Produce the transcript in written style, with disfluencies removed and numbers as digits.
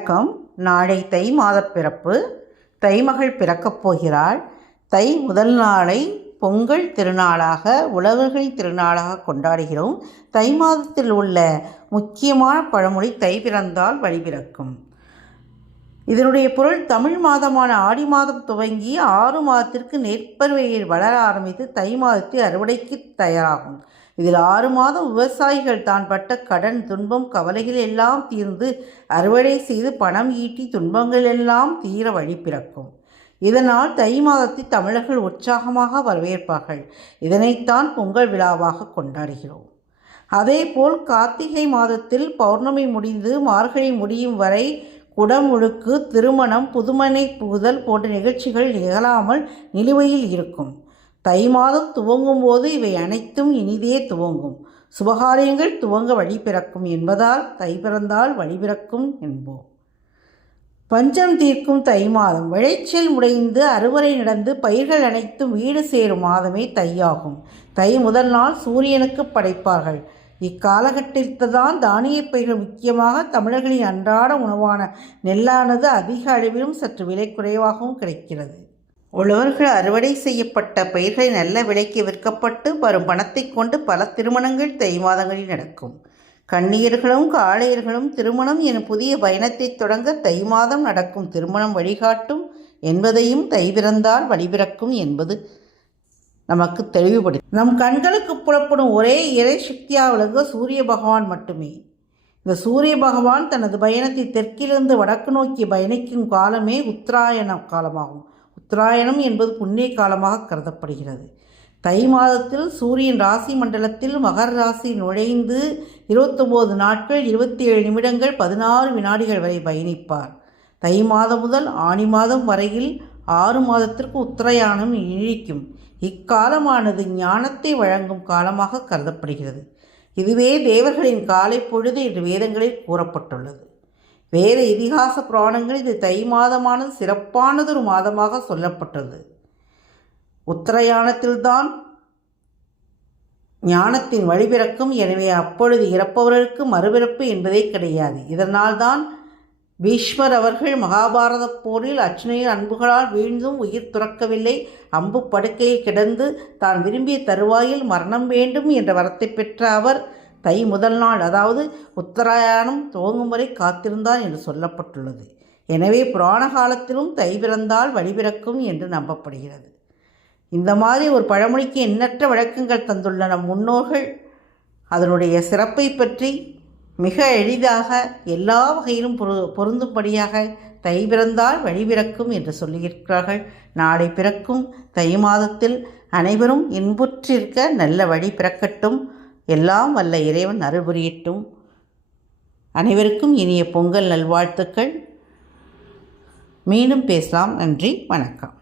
வணக்கம். நாளை தை மாதப் பிறப்பு. தைமகள் பிறக்கப் போகிறாள். தை முதல் நாளை பொங்கல் திருநாளாக, உழவர்களின் திருநாளாக கொண்டாடுகிறோம். தை மாதத்தில் உள்ள முக்கியமான பழமொழி தை பிறந்தால் வழி பிறக்கும். இதனுடைய பொருள், தமிழ் மாதமான ஆடி மாதம் துவங்கி 6 மாதத்திற்கு நெற்பருவையில் வளர ஆரம்பித்து தை மாதத்தில் அறுவடைக்கு தயாராகும். இதில் 6 மாதம் விவசாயிகள் தான் பட்ட கடன், துன்பம், கவலைகள் எல்லாம் தீர்ந்து அறுவடை செய்து பணம் ஈட்டி துன்பங்கள் எல்லாம் தீர வழி பிறக்கும். இதனால் தை மாதத்தை தமிழர்கள் உற்சாகமாக வரவேற்பார்கள். இதனைத்தான் பொங்கல் விழாவாக கொண்டாடுகிறோம். அதேபோல் கார்த்திகை மாதத்தில் பௌர்ணமி முடிந்து மார்கழி முடியும் வரை குடமுழுக்கு, திருமணம், புதுமனை புகுதல் போன்ற நிகழ்ச்சிகள் நிகழாமல் நிலுவையில் இருக்கும். தை மாதம் துவங்கும் போது இவை அனைத்தும் இனிதே துவங்கும். சுபகாரியங்கள் துவங்க வழி பிறக்கும் என்பதால் தை பிறந்தால் வழி பிறக்கும் என்போம். பஞ்சம் தீர்க்கும் தை மாதம். விளைச்சல் முடைந்து அறுவடை நடந்து பயிர்கள் அனைத்தும் வீடு சேரும் மாதமே தையாகும். தை முதல் நாள் சூரியனுக்கு படைப்பார்கள். இக்காலகட்டத்தில்தான் தானிய பயிர்கள், முக்கியமாக தமிழர்களின் அன்றாட உணவான நெல்லானது அதிக அளவிலும் சற்று விலை குறைவாகவும் கிடைக்கிறது. உழவர்கள் அறுவடை செய்யப்பட்ட பயிர்களை நல்ல விலைக்கு விற்கப்பட்டு வரும் பணத்தை கொண்டு பல திருமணங்கள் தை மாதங்களில் நடக்கும். கன்னியர்களும் காளையர்களும் திருமணம் எனும் புதிய பயணத்தை தொடங்க தை மாதம் நடக்கும் திருமணம் வழிகாட்டும் என்பதையும் தை பிறந்தால் வழிபிறக்கும் என்பது நமக்கு தெளிவுபடுத்தும். நம் கண்களுக்கு புலப்படும் ஒரே இறை சக்தியாக விளங்க சூரிய பகவான் மட்டுமே. இந்த சூரிய பகவான் தனது பயணத்தை தெற்கிலிருந்து வடக்கு நோக்கி பயணிக்கும் காலமே உத்தராயண காலமாகும். உத்தராயணம் என்பது புண்ணிய காலமாக கருதப்படுகிறது. தை மாதத்தில் சூரியன் ராசி மண்டலத்தில் மகர ராசி நுழைந்து 29 நாட்கள் 27 நிமிடங்கள் 16 வினாடிகள் வரை பயணிப்பார். தை மாதம் முதல் ஆனி மாதம் வரையில் 6 மாதத்திற்கு உத்தராயணம் நீடிக்கும். இக்காலமானது ஞானத்தை வழங்கும் காலமாக கருதப்படுகிறது. இதுவே தேவர்களின் காலை பொழுது என்று வேதங்களில் கூறப்பட்டுள்ளது. வேத இதிகாச புராணங்களில் இது தை மாதமானது சிறப்பானதொரு மாதமாக சொல்லப்பட்டது. உத்தராயணத்தில்தான் ஞானத்தின் வழிபிறக்கும். எனவே அப்பொழுது இறப்பவர்களுக்கு மறுபிறப்பு என்பதே கிடையாது. இதனால்தான் பீஷ்மர் அவர்கள் மகாபாரத போரில் அர்ஜுனனின் அன்புகளால் வீழ்ந்தும் உயிர் துறக்கவில்லை. அம்பு படுக்கையில் கிடந்து தான் விரும்பிய தருவாயில் மரணம் வேண்டும் என்ற வரத்தை பெற்ற அவர் தை முதல் நாள், அதாவது உத்தராயணம் துவங்கும் வரை காத்திருந்தார் என்று சொல்லப்பட்டுள்ளது. எனவே புராண காலத்திலும் தை பிறந்தால் வழிபிறக்கும் என்று நம்பப்படுகிறது. இந்த மாதிரி ஒரு பழமொழிக்கு எண்ணற்ற விளக்கங்கள் தந்துள்ள நம் முன்னோர்கள் அதனுடைய சிறப்பை பற்றி மிக எளிதாக எல்லா வகையிலும் பொருந்தும்படியாக தை பிறந்தால் வழிபிறக்கும் என்று சொல்லியிருக்கிறார்கள். நாளை பிறக்கும் தை மாதத்தில் அனைவரும் இன்புற்றிருக்க நல்ல வழி பிறக்கட்டும். எல்லாம் வல்ல இறைவன் அருள் புரியட்டும். அனைவருக்கும் இனிய பொங்கல் நல்வாழ்த்துக்கள். மீண்டும் பேசலாம். நன்றி, வணக்கம்.